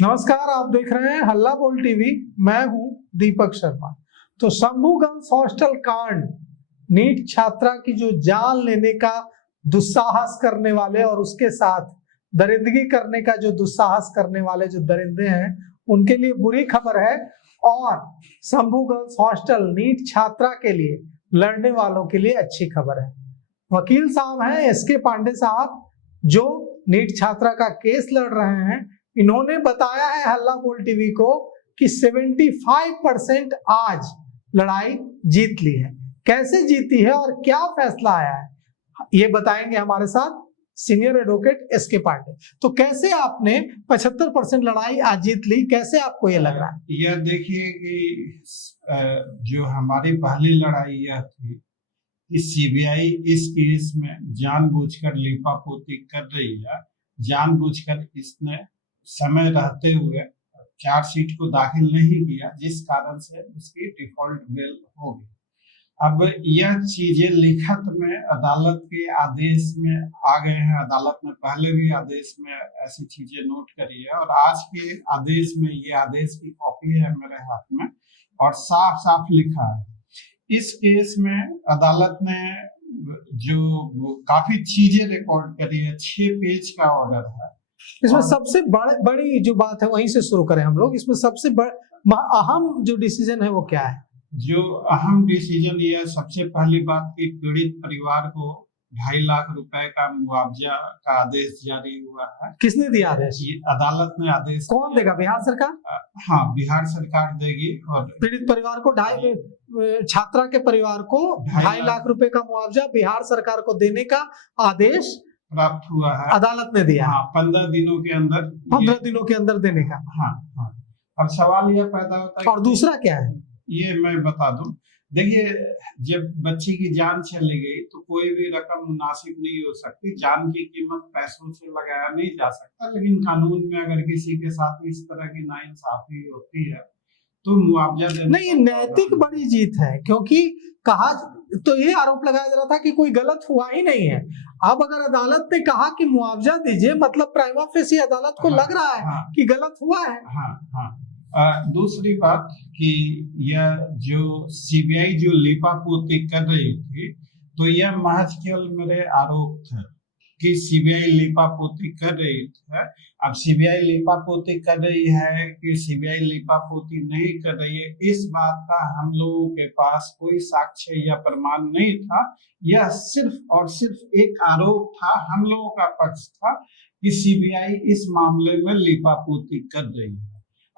नमस्कार, आप देख रहे हैं हल्ला बोल टीवी। मैं हूं दीपक शर्मा। तो शंभू गर्ल्स हॉस्टल कांड, नीट छात्रा की जो जान लेने का दुस्साहस करने वाले और उसके साथ दरिंदगी करने का जो दुस्साहस करने वाले जो दरिंदे हैं, उनके लिए बुरी खबर है। और शंभू गर्ल्स हॉस्टल नीट छात्रा के लिए लड़ने वालों के लिए अच्छी खबर है। वकील साहब हैं एसके पांडे साहब, जो नीट छात्रा का केस लड़ रहे हैं। इन्होंने बताया है हल्ला बोल टीवी को कि 75% आज लड़ाई जीत ली है। कैसे जीती है और क्या फैसला आया है, ये बताएंगे हमारे साथ सीनियर एडवोकेट एसके पांडे। तो कैसे आपने 75% लड़ाई आज जीत ली, कैसे आपको ये लग रहा है? यह देखिए कि जो हमारी पहली लड़ाई यह थी कि सीबीआई इस केस में जानबूझकर लीपापोती कर रही है। जानबूझकर इसने समय रहते हुए चार्जशीट को दाखिल नहीं किया, जिस कारण से उसकी डिफॉल्ट बेल हो गई। अब यह चीजें लिखत में अदालत के आदेश में आ गए हैं। अदालत ने पहले भी आदेश में ऐसी चीजें नोट करी है और आज के आदेश में ये आदेश की कॉपी है मेरे हाथ में और साफ साफ लिखा है। इस केस में अदालत ने जो काफी चीजें रिकॉर्ड करी है, 6 पेज का ऑर्डर है। इसमें सबसे बड़ी जो बात है वहीं से शुरू करें हम लोग। इसमें सबसे अहम जो डिसीजन है वो क्या है? जो अहम डिसीजन यह सबसे पहली बात कि पीड़ित परिवार को 2.5 लाख रुपए का मुआवजा का आदेश जारी हुआ है। किसने दिया आदेश? अदालत ने आदेश। कौन देगा? बिहार सरकार? हाँ, बिहार सरकार देगी। और पीड़ित परिवार को छात्रा के परिवार को 2.5 लाख रुपए का मुआवजा बिहार सरकार को देने का आदेश प्राप्त हुआ है, अदालत ने दिया। हाँ, 15 दिनों के अंदर 15 दिनों के अंदर देने का। हाँ हाँ। अब सवाल यह पैदा होता है और दूसरा क्या है, ये मैं बता दूं। देखिए, जब बच्ची की जान चली गई तो कोई भी रकम मुनासिब नहीं हो सकती। जान की कीमत पैसों से लगाया नहीं जा सकता, लेकिन कानून में अगर किसी के साथ इस तरह की नाइंसाफी होती है तो मुआवजा देना नहीं, नैतिक बड़ी जीत है। क्योंकि कहा तो ये आरोप लगाया जा रहा था कि कोई गलत हुआ ही नहीं है। अब अगर अदालत ने कहा कि मुआवजा दीजिए, मतलब प्राइमा फेसी अदालत को लग रहा है कि गलत हुआ है। हाँ हाँ। दूसरी बात कि यह जो सीबीआई जो लीपापोती कर रही थी, तो यह महज केवल मेरे आरोप थे कि सीबीआई लीपापोती कर रही है। अब सीबीआई लीपापोती कर रही है कि सीबीआई लीपापोती नहीं कर रही है, इस बात का हम लोगों के पास कोई साक्ष्य या प्रमाण नहीं था। यह सिर्फ और सिर्फ एक आरोप था, हम लोगों का पक्ष था कि सीबीआई इस मामले में लीपापोती कर रही है।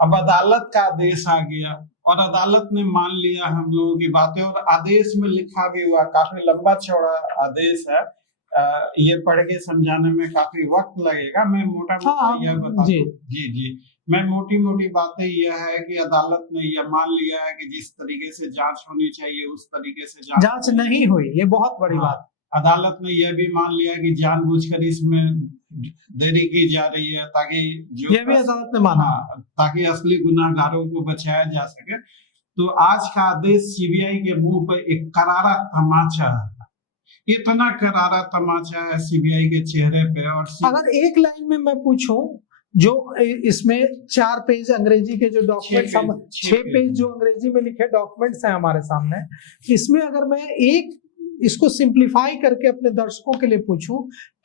अब अदालत का आदेश आ गया और अदालत ने मान लिया हम लोगों की बातें और आदेश में लिखा भी हुआ, काफी लंबा चौड़ा आदेश है। ये पढ़ के समझाने में काफी वक्त लगेगा। मैं मोटा मोटा यह बता दूं। जी, मैं मोटी मोटी बातें यह है कि अदालत ने यह मान लिया है कि जिस तरीके से जांच होनी चाहिए उस तरीके से जांच नहीं हुई, ये बहुत बड़ी बात। अदालत ने यह भी मान लिया कि जानबूझकर इसमें देरी की जा रही है ताकि जो ये भी अदालत ने माना, ताकि असली गुनाहगारों को बचाया जा सके। तो आज का आदेश सीबीआई के मुंह पर एक करारा तमाचा है। इतना करारा तमाचा है सीबीआई के चेहरे पे। और अगर एक लाइन में मैं पूछूं, जो इसमें 4 पेज अंग्रेजी के जो डॉक्यूमेंट, 6 पेज जो अंग्रेजी में लिखे डॉक्यूमेंट्स हैं हमारे सामने, इसमें अगर मैं एक इसको सिंप्लीफाई करके अपने दर्शकों के लिए पूछूं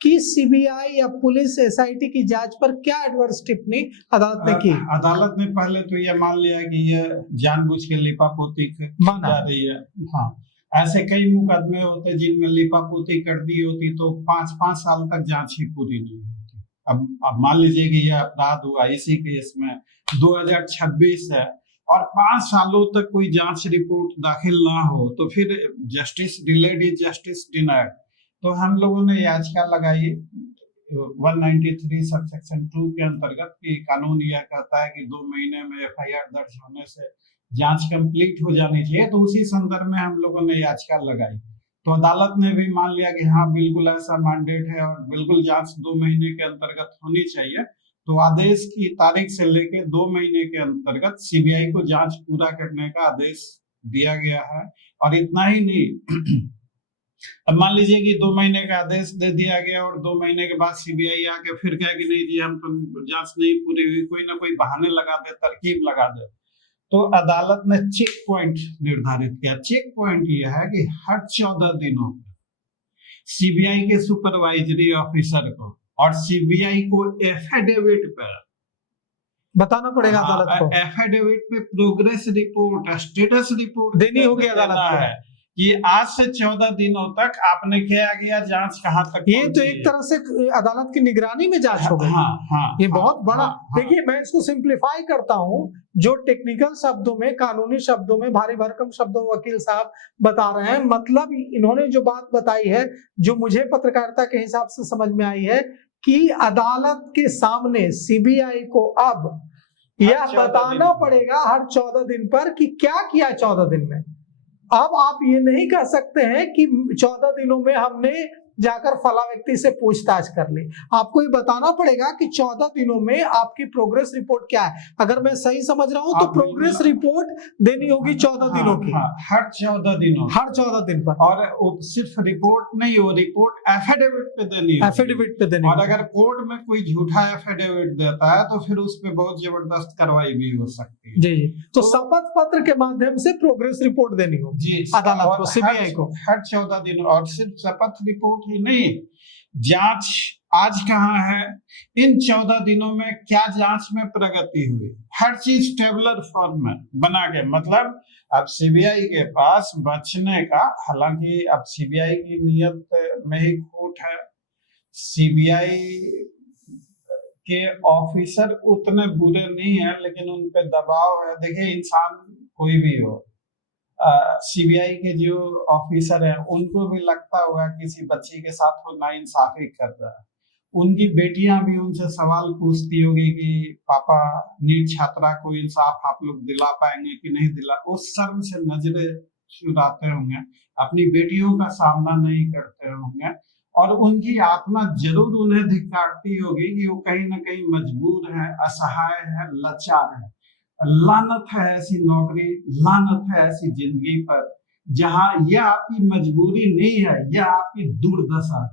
कि सीबीआई या पुलिस एसआईटी की जांच पर क्या एडवर्स टिप्पणी अदालत ने की? अदालत ने पहले तो यह मान लिया कि यह जानबूझ के लीपापोती माना जा रही है। हाँ, ऐसे कई मुकदमे होते जिनमें लीपापोती कर दी होती तो 5-5 साल तक जांच ही पूरी नहीं होती। अब मान लीजिए कि यह अपराध हुआ इसी केस में 2026 है और 5 सालों तक कोई जांच रिपोर्ट दाखिल ना हो तो फिर justice delayed is justice denied. तो हम लोगों ने याचिका लगाई 193 सबसेक्शन 2 के अंतर्गत कि कानून यह कहता है कि 2 महीने में एफआईआर दर्ज होने से जांच कंप्लीट हो जानी चाहिए। तो उसी संदर्भ में हम लोगों ने याचिका लगाई। तो अदालत ने भी मान लिया कि हाँ, बिल्कुल ऐसा मैंडेट है और बिल्कुल जांच 2 महीने के अंतर्गत होनी चाहिए। तो आदेश की तारीख से लेकर 2 महीने के अंतर्गत सीबीआई को जांच पूरा करने का आदेश दिया गया है। और इतना ही नहीं, अब मान लीजिए कि 2 महीने का आदेश दे दिया गया और 2 महीने के बाद सीबीआई आके फिर कहे कि नहीं जी हम तो जांच नहीं पूरी हुई, कोई ना कोई बहाने लगा दे, तरकीब लगा दे, तो अदालत ने चेक पॉइंट निर्धारित किया। चेक पॉइंट यह है कि हर 14 दिनों में सीबीआई के सुपरवाइजरी ऑफिसर को और सीबीआई को एफिडेविट पर बताना पड़ेगा अदालत को, एफिडेविट पे प्रोग्रेस रिपोर्ट, स्टेटस रिपोर्ट देनी होगी अदालत को है कि आज से 14 दिनों तक आपने क्या किया, जांच कहां तक ये तो एक तरह से अदालत की निगरानी में जांच हो गई। ये बहुत बड़ा। देखिए मैं इसको सिंप्लीफाई करता हूं, जो टेक्निकल शब्दों में, कानूनी शब्दों में, भारी भरकम शब्दों में वकील साहब बता रहे हैं, मतलब इन्होंने जो बात बताई है, जो मुझे पत्रकारिता के हिसाब से समझ में आई है कि अदालत के सामने सीबीआई को अब यह बताना पड़ेगा हर 14 दिन पर कि क्या किया 14 दिन में। अब आप ये नहीं कह सकते हैं कि 14 दिनों में हमने जाकर फला व्यक्ति से पूछताछ कर ली। आपको ये बताना पड़ेगा कि 14 दिनों में आपकी प्रोग्रेस रिपोर्ट क्या है। अगर मैं सही समझ रहा हूं तो प्रोग्रेस रिपोर्ट देनी होगी 14 दिनों की, हर 14 दिनों, हर 14 दिन पर। और सिर्फ रिपोर्ट नहीं, वो रिपोर्ट एफिडेविट पे देनी है, एफिडेविट पे देनी। और अगर कोर्ट में कोई झूठा एफिडेविट देता है तो फिर उस पे बहुत जबरदस्त कार्रवाई भी हो सकती है। जी जी। तो शपथ पत्र के माध्यम से प्रोग्रेस रिपोर्ट देनी होगी जी अदालत को, सीबीआई को, हर 14 दिन। और सिर्फ शपथ रिपोर्ट ही नहीं, जांच आज कहां है, इन 14 दिनों में क्या जांच में प्रगति हुई, हर चीज टेबुलर फॉर्म में बना के, मतलब अब सीबीआई के पास बचने का, हालांकि अब सीबीआई की नियत में ही खोट है, सीबीआई के ऑफिसर उतने बुरे नहीं है लेकिन उन पे दबाव है। देखिए इंसान कोई भी हो, सीबीआई के जो ऑफिसर हैं उनको भी लगता होगा किसी बच्ची के साथ वो नाइंसाफी कर रहा है, उनकी बेटियां भी उनसे सवाल पूछती होगी कि पापा नीट छात्रा को इंसाफ आप लोग दिला पाएंगे कि नहीं दिला, उस शर्म से नजरें चुराते होंगे, अपनी बेटियों का सामना नहीं करते होंगे, और उनकी आत्मा जरूर उन्हें धिक्कारती होगी कि वो कहीं ना कहीं मजबूर है, असहाय है, लाचार है। लानत है ऐसी नौकरी, लानत है ऐसी जिंदगी पर जहां यह आपकी मजबूरी नहीं है, यह आपकी दुर्दशा है।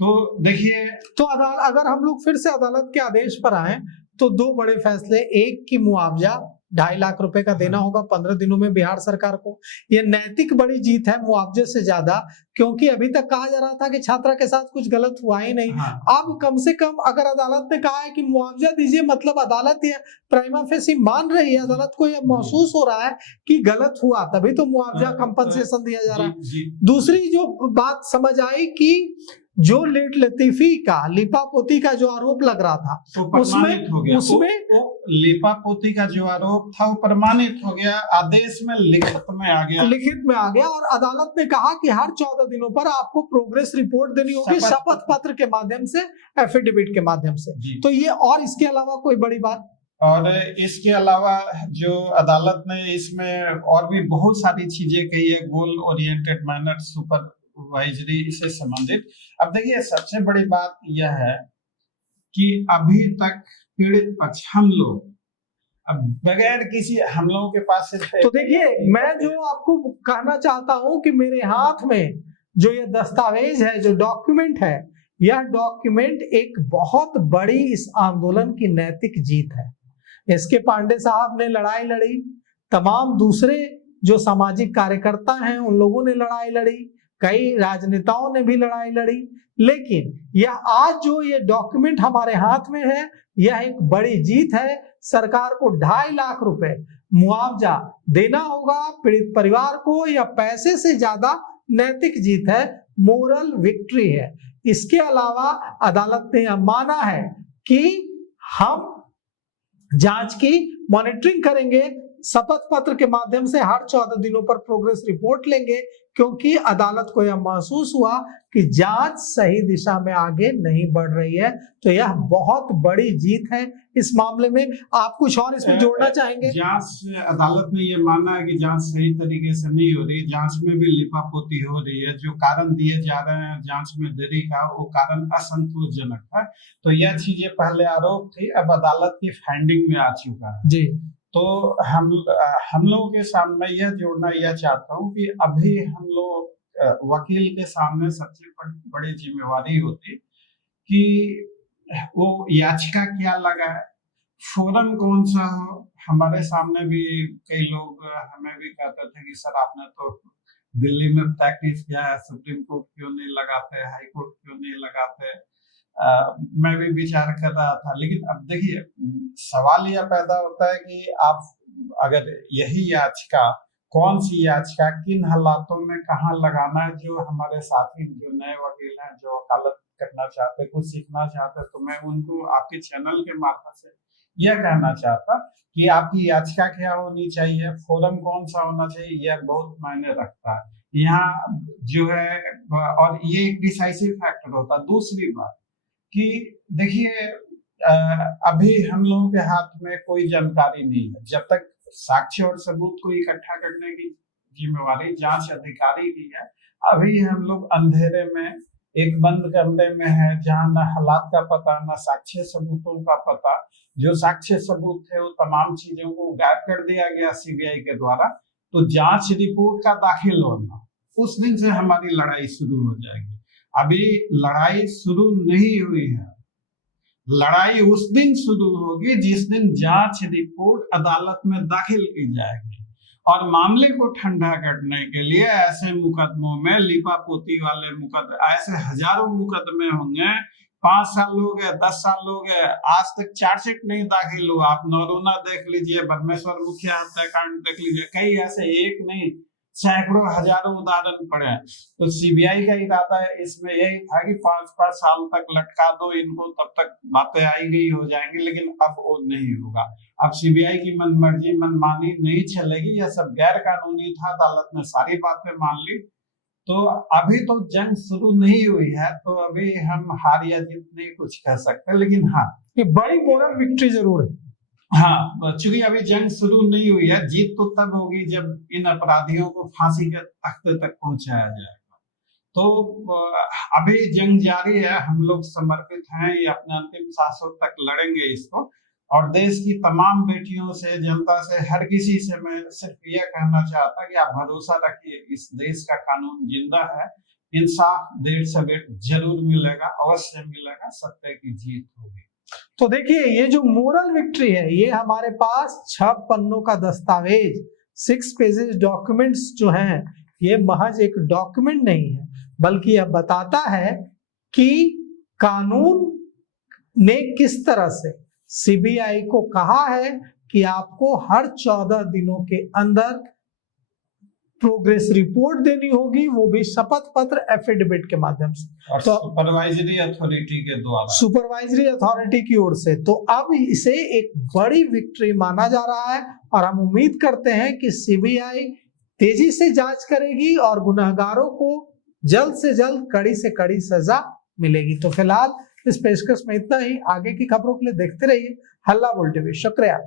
तो देखिए, तो अगर हम लोग फिर से अदालत के आदेश पर आए तो 2 बड़े फैसले, एक की मुआवजा 2.5 लाख रुपए का देना होगा 15 दिनों में बिहार सरकार को। यह नैतिक बड़ी जीत है मुआवजे से ज्यादा, क्योंकि अभी तक कहा जा रहा था कि छात्रा के साथ कुछ गलत हुआ ही नहीं। अब कम से कम अगर अदालत ने कहा है कि मुआवजा दीजिए, मतलब अदालत यह प्राइमा फेसी मान रही है, अदालत को यह महसूस हो रहा है कि गलत हुआ, तभी तो मुआवजा कंपनसेशन दिया जा रहा है। दूसरी जो बात समझ आई कि जो लेट लतीफी का लीपापोती का जो आरोप लग रहा था तो प्रमाणित हो गया, उसमें लीपापोती का जो आरोप था वो प्रमाणित हो गया, आदेश में लिखित में आ गया, और अदालत ने कहा कि हर 14 दिनों पर आपको प्रोग्रेस रिपोर्ट देनी होगी शपथ पत्र के माध्यम से, एफिडेविट के माध्यम से। तो ये, और इसके अलावा कोई बड़ी बात? और इसके अलावा जो अदालत ने इसमें और भी बहुत सारी चीजें कही है, गोल ओरिएंटेड मैनर, सुपरवाइजरी से संबंधित। अब देखिए सबसे बड़ी बात यह है कि अभी तक पीड़ित पक्ष, हम लोग, अब बगैर किसी, हम लोगों के पास सिर्फ, तो देखिए मैं जो आपको कहना चाहता हूं कि मेरे हाथ में जो ये दस्तावेज है, जो डॉक्यूमेंट है, यह डॉक्यूमेंट एक बहुत बड़ी इस आंदोलन की नैतिक जीत है। एसके पांडे साहब ने लड़ाई लड़ी, तमाम दूसरे जो सामाजिक कार्यकर्ता हैं उन लोगों ने लड़ाई लड़ी, कई राजनेताओं ने भी लड़ाई लड़ी, लेकिन यह आज जो ये डॉक्यूमेंट हमारे हाथ में है, यह एक बड़ी जीत है। सरकार को 2.5 लाख रुपए मुआवजा देना होगा पीड़ित परिवार को, यह पैसे से ज्यादा नैतिक जीत है, मोरल विक्ट्री है। इसके अलावा अदालत ने यह माना है कि हम जांच की मॉनिटरिंग करेंगे, शपथ पत्र के माध्यम से हर 14 दिनों पर प्रोग्रेस रिपोर्ट लेंगे, क्योंकि अदालत को यह महसूस हुआ कि जांच सही दिशा में आगे नहीं बढ़ रही है। तो यह बहुत बड़ी जीत है इस मामले में। आप कुछ और इसमें जोड़ना चाहेंगे? जांच, अदालत ने यह माना है कि जांच सही तरीके से नहीं हो रही, जांच में भी लिपापोती हो रही है, जो कारण दिए जा रहे हैं जांच में देरी का, वो कारण असंतोषजनक है। तो यह चीजें पहले आरोप थी, अब अदालत की फाइंडिंग में आ चुका है जी। तो हम लोगों के सामने यह जोड़ना यह चाहता हूँ कि अभी हम लोग वकील के सामने सबसे बड़ी जिम्मेवारी होती कि वो याचिका क्या लगा है, फोरम कौन सा हो। हमारे सामने भी कई लोग हमें भी कहते थे कि सर आपने तो दिल्ली में प्रैक्टिस किया है, सुप्रीम कोर्ट क्यों नहीं लगाते, हाई कोर्ट क्यों नहीं लगाते। मैं भी विचार कर रहा था, लेकिन अब देखिए सवाल यह पैदा होता है कि आप अगर यही याचिका, कौन सी याचिका किन हालातों में कहाँ लगाना है, जो हमारे साथी जो नए वकील हैं जो वकालत करना चाहते, कुछ सीखना चाहते, तो मैं उनको आपके चैनल के माध्यम से यह कहना चाहता कि आपकी याचिका क्या होनी चाहिए, फोरम कौन सा होना चाहिए, यह बहुत मायने रखता है यहाँ जो है, और ये एक डिसाइसिव फैक्टर होता है। दूसरी बात कि देखिए अभी हम लोगों के हाथ में कोई जानकारी नहीं है, जब तक साक्ष्य और सबूत को इकट्ठा करने की जिम्मेवारी जांच अधिकारी की है। अभी हम लोग अंधेरे में एक बंद कमरे में है, जहां न हालात का पता न साक्ष्य सबूतों का पता। जो साक्ष्य सबूत थे वो तमाम चीजों को गायब कर दिया गया सीबीआई के द्वारा। तो जांच रिपोर्ट का दाखिल होना, उस दिन से हमारी लड़ाई शुरू हो जाएगी। अभी लड़ाई शुरू नहीं हुई है, लड़ाई उस दिन शुरू होगी जिस दिन जांच रिपोर्ट अदालत में दाखिल की जाएगी। और मामले को ठंडा करने के लिए ऐसे मुकदमों में, लीपापोती वाले मुकदमे, ऐसे हजारों मुकदमे होंगे। 5 साल हो गए, 10 साल हो गए, आज तक चार्जशीट नहीं दाखिल हुआ। आप नरोना देख लीजिए, ब्रह्मेश्वर मुखिया हत्याकांड देख लीजिए, कई ऐसे एक नहीं सैकड़ों हजारों उदाहरण पड़े हैं। तो सीबीआई का इरादा है इसमें यही था कि 5-5 साल तक लटका दो इनको, तब तक बातें आई गई हो जाएंगी। लेकिन अब वो नहीं होगा। अब सीबीआई की मनमर्जी मनमानी नहीं चलेगी। यह सब गैर कानूनी था, अदालत ने सारी बातें मान ली। तो अभी तो जंग शुरू नहीं हुई है, तो अभी हम हार या जीत नहीं कुछ कह सकते। लेकिन हाँ, ये बड़ी मोरल विक्ट्री जरूर है। हाँ, चूंकि अभी जंग शुरू नहीं हुई है, जीत तो तब होगी जब इन अपराधियों को फांसी के तख्ते तक पहुंचाया जाएगा। तो अभी जंग जारी है, हम लोग समर्पित हैं, ये अपने अंतिम सांसों तक लड़ेंगे इसको। और देश की तमाम बेटियों से, जनता से, हर किसी से मैं सिर्फ यह कहना चाहता कि आप भरोसा रखिए, इस देश का कानून जिंदा है। इंसाफ देर सवेर जरूर मिलेगा, अवश्य मिलेगा, सत्य की जीत होगी। तो देखिए, ये जो मोरल विक्ट्री है, ये हमारे पास 6 पन्नों का दस्तावेज, 6 पेजेस डॉक्यूमेंट्स जो हैं, ये महज एक डॉक्यूमेंट नहीं है, बल्कि यह बताता है कि कानून ने किस तरह से सीबीआई को कहा है कि आपको हर 14 दिनों के अंदर प्रोग्रेस रिपोर्ट देनी होगी, वो भी शपथ पत्र एफिडेविट के माध्यम से, और तो सुपरवाइजरी अथॉरिटी के द्वारा, सुपरवाइजरी अथॉरिटी की ओर से। तो अब इसे एक बड़ी विक्ट्री माना जा रहा है और हम उम्मीद करते हैं कि सीबीआई तेजी से जांच करेगी और गुनहगारों को जल्द से जल्द कड़ी से कड़ी सजा मिलेगी। तो फिलहाल इस पेशकश में इतना ही। आगे की खबरों के लिए देखते रहिए हल्ला बोल टीवी। शुक्रिया।